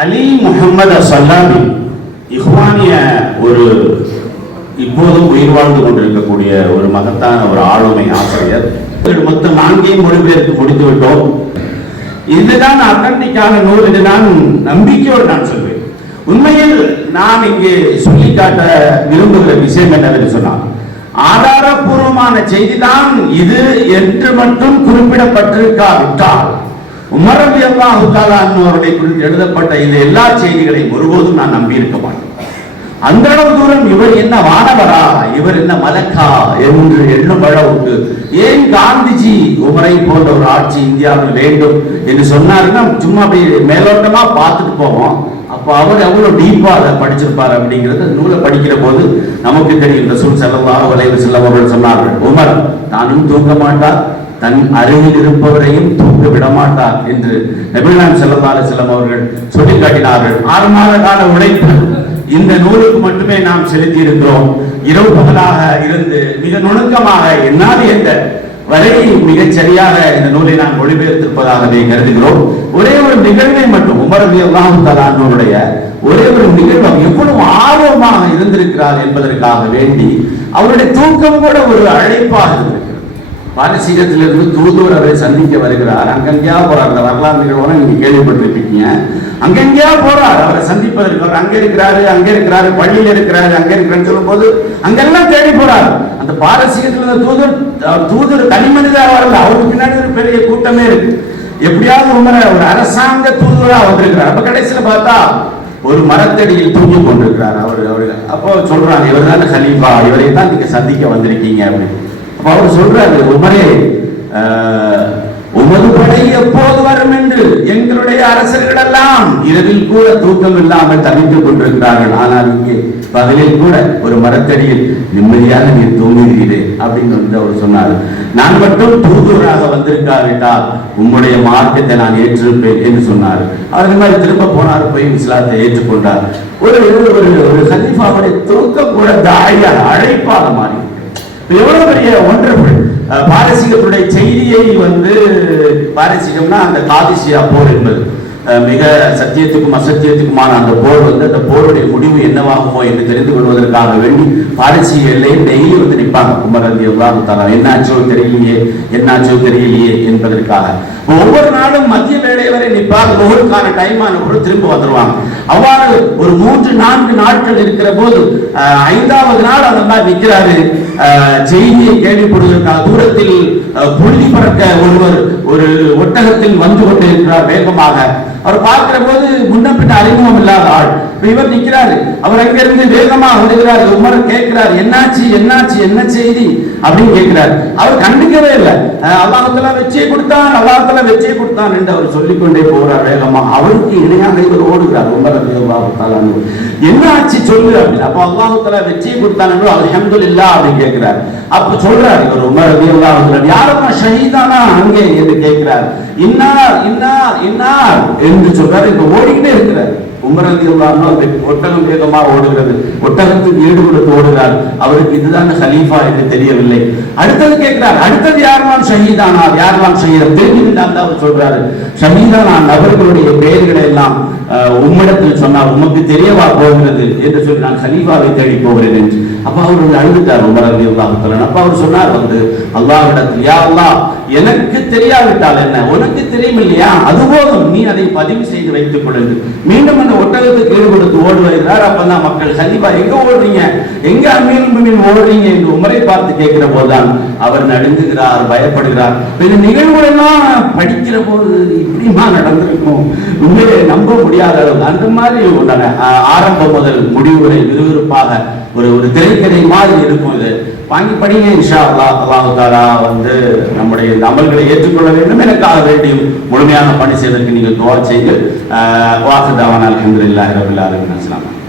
அலி முகமது சல்லாமி இஹ்வானிய ஒரு இப்போதும் உயிர் வாழ்ந்து கொண்டிருக்கக்கூடிய ஒரு மகத்தான ஒரு ஆளுமை ஆசிரியர். மொத்தம் நான்கையும் மொழிபெயர்த்து முடித்து விட்டோம். இதுதான் அகண்டிக்கான நூல் இது நான் நம்பிக்கையோடு நான் சொல்வேன். உண்மையில் நான் இங்கே சொல்லி காட்ட விரும்புகிற விஷயம் என்னவென்று சொன்னால் ஆதாரபூர்வமான செய்திதான் இது என்று மட்டும் குறிப்பிடப்பட்டிருக்காவிட்டால் உமர் அல்லாஹு தாலா அவருடைய குறித்து எழுதப்பட்ட இந்த எல்லா செய்திகளையும் ஒருபோதும் நான் நம்பியிருக்க மாட்டேன். அந்த அளவு தூரம் இவர் என்ன வானவரா இவர் என்ன மலக்கா என்று எண்ணும் அளவுக்கு ஏன் காந்திஜி உமரை போன்ற ஒரு ஆட்சி இந்தியாவில் வேண்டும் என்று சொன்னாருன்னா சும்மா அப்படி மேலோட்டமா பார்த்துட்டு போவோம். அப்போ அவர் எவ்வளவு டீப்பா அதை படிச்சிருப்பார் அப்படிங்கிறது நூலை படிக்கிற போது நமக்கு தெரியும். ரசூல் ஸல்லல்லாஹு அலைஹி வஸல்லம் சொன்னார்கள் உமர் தானும் தூங்க மாட்டார் தன் அருகில் இருப்பவரையும் தூங்க விடமாட்டார் என்று நபிலாம் செல்லதால செல்லம் அவர்கள் சுட்டிக்காட்டினார்கள். ஆறு மாத கால உழைப்பு இந்த நூலுக்கு மட்டுமே நாம் செலுத்தி இருக்கிறோம் இரவு பகலாக இருந்து மிக நுணுக்கமாக என்னால் எந்த வரை மிகச் சரியாக இந்த நூலை நாம் மொழிபெயர்த்திருப்பதாகவே கருதுகிறோம். ஒரே ஒரு நிகழ்வை மட்டும் உமர் அல்லாஹு தலானுடைய ஒரே ஒரு நிகழ்வு எவ்வளவு ஆர்வமாக இருந்திருக்கிறார் என்பதற்காக வேண்டி அவருடைய தூக்கம் கூட ஒரு அழைப்பாக இருந்திருக்கிறது பாரசீகத்திலிருந்து தூதுவர் அவரை சந்திக்க வருகிறார். அங்கங்கேயா போறார். அந்த வரலாறு நிகழ்வுலாம் நீங்க கேள்விப்பட்டிருப்பீங்க. அங்கங்கேயா போறார். அவரை சந்திப்பதற்கு அவர் அங்க இருக்கிறாரு அங்க இருக்கிறாரு பள்ளியில் இருக்கிறாரு அங்க இருக்கிறான்னு சொல்லும் போது அங்கெல்லாம் தேடி போறார். அந்த பாரசீகத்தில் இருந்த தூதர் தூதர் தனி மனிதா வரல. அவருக்கு பின்னாடி ஒரு பெரிய கூட்டமே இருக்கு. எப்படியாவது உமரை ஒரு அரசாங்க தூதுவரா வந்திருக்கிறார். அப்ப கடைசியில பார்த்தா ஒரு மரத்தடியில் தூங்கி கொண்டிருக்கிறார். அவர் அவர். அப்போ சொல்றாங்க இவர் தானே சலீஃபா. இவரை தான் நீங்க சந்திக்க வந்திருக்கீங்க அப்படின்னு. அவர் சொல்றாரு உமரே ஆஹ், உமது படை எப்போது வரும் என்று? எங்களுடைய அரசர்கள் எல்லாம் இரவில் கூட தூக்கம் இல்லாமல் தவித்துக் கொண்டிருக்கிறார்கள். ஆனால் இங்கே பகலில் கூட ஒரு மரத்தடியில் நிம்மதியாக நீ தூங்குகிறீரே அப்படின்னு வந்து அவர் சொன்னார். நான் மட்டும் தூதுவராக வந்திருக்காவிட்டால் உம்முடைய மார்க்கத்தை நான் ஏற்றிருப்பேன் என்று சொன்னார். அவர் மாதிரி திரும்ப போனார் போய் இஸ்லாத்தை ஏற்றுக்கொண்டார். ஒரு ஒரு ஒரு சலீஃபாவுடைய தூக்கம் கூட தாயார் அழைப்பாக மாறி எவ்வளவு பெரிய ஒன்றர்கள் பாரசீகத்துடைய செய்தியை வந்து பாரசீகம்னா அந்த காதிசியா போர் என்பது மிக சத்தியத்துக்கும் அசத்தியத்துக்குமான அந்த போர் வந்து அந்த போருடைய முடிவு என்னவாகுமோ என்று தெரிந்து கொள்வதற்காக வேண்டி பாரசீக எல்லையில் டெய்லி வந்து நிற்பாங்க. குமரந்தி அந்தி தரா என்னாச்சோ தெரியலையே என்னாச்சோ தெரியலையே என்பதற்காக. ஒவ்வொரு நாளும் மத்திய வேலை வரை நிற்பாங்க. ஒவ்வொருக்கான டைம் ஆன கூட திரும்ப வந்துருவாங்க. அவ்வாறு ஒரு மூன்று நான்கு நாட்கள் இருக்கிற போது ஐந்தாவது நாள் அந்த மாதிரி நிற்கிறாரு. செய்தியை கேள்விப்படுவதற்காக தூரத்தில் அஹ், புழுதி பறக்க ஒருவர் ஒரு ஒட்டகத்தில் வந்து கொண்டிருக்கிறார் வேகமாக. அவர் பார்க்கிற போது முன்ன பின்ன அறிமுகம் இல்லாத ஆள். இப்ப இவர் நிக்கிறாரு. அவர் அங்கிருந்து வேகமா வருகிறார் உமர் கேட்கிறார் என்னாச்சு? என்னாச்சு? என்ன செய்தி? அப்படின்னு கேட்கிறார். அவர் கண்டுக்கவே இல்லை. அல்லாஹத்துல வெற்றியை கொடுத்தான் அல்லாஹத்துல வெற்றியை கொடுத்தான் என்று அவர் சொல்லிக்கொண்டே போறார் வேகமா. அவருக்கு இணையாக இவர் ஓடுகிறார் உமர் அல்லாஹு என்ன ஆச்சு சொல்லு அப்படின்னு. அப்ப அல்லாஹத்துல வெற்றியை கொடுத்தான் என்று அல்ஹம்துலில்லாஹ் அப்படின்னு கேட்கிறார். அப்ப சொல்றார் இவர் உமர் ரலியல்லாஹு யாரம்மா ஷஹீதானா? அங்கே என்று கேட்கிறார். இன்னார் இன்னார் இன்னார் என்று சொல்றாரு இப்ப ஓடிக்கிட்டே இருக்கிறார். உமரதி ரலியல்லாஹு அந்த ஒட்டகம் வேகமா ஓடுகிறது. ஒட்டகத்துக்கு ஈடு கொடுத்து ஓடுகிறார். அவருக்கு இதுதான் ஹலீஃபா என்று தெரியவில்லை. அடுத்தது கேட்கிறார் அடுத்தது யாரெல்லாம் ஷஹீதானார் யாரெல்லாம் ஷஹீதா? தெரிஞ்சுக்கிட்டான் அவர் சொல்றாரு. ஷஹீதானா நபர்களுடைய பெயர்களை எல்லாம் உம்மிடத்தில் சொன்னார் உமக்கு தெரியவா போகிறது? என்று சொல்லி நான் ஹலீஃபாவை தேடி போகிறேன் என்று. அப்ப அவர் வந்து அழுதுட்டார் உமர் அலி அல்லாஹுத்தலன் அப்ப அவர் சொன்னார் வந்து அல்லாஹிடத்தில் யா அல்லாஹ் எனக்கு தெரியாவிட்டால் என்ன? உனக்கு தெரியும் இல்லையா அது போதும் நீ அதை பதிவு செய்து வைத்துக் கொள்ளுங்கள் மீண்டும் அந்த ஒட்டகத்துக்கு ஈடுபடுத்து ஓடி வருகிறார் அப்பதான் மக்கள் சந்திப்பா எங்க ஓடுறீங்க? எங்க அமீர் மீன் ஓடுறீங்க? என்று உமரை பார்த்து கேட்கிற போதுதான் அவர் நடுங்குகிறார் பயப்படுகிறார். இந்த நிகழ்வுகள் எல்லாம் படிக்கிற போது இப்படிமா நடந்திருக்கும்? உண்மையிலே நம்ப முடியாத அளவு அந்த மாதிரி உண்டான ஆரம்பம் முதல் முடிவு வரை விறுவிறுப்பாக ஒரு ஒரு திரைக்கதை மாதிரி இருக்கும் இது. வாங்கி படிங்க இன்ஷா அல்லாஹ் அல்லாஹு தாலா வந்து நம்முடைய இந்த அமல்களை ஏற்றுக்கொள்ள வேண்டும். எனக்காக வேண்டியும் முழுமையான பணி செய்வதற்கு நீங்கள் துவா செய்து வாக்குதாவான அலமதுல்லாஹி ரபில் ஆலமின்.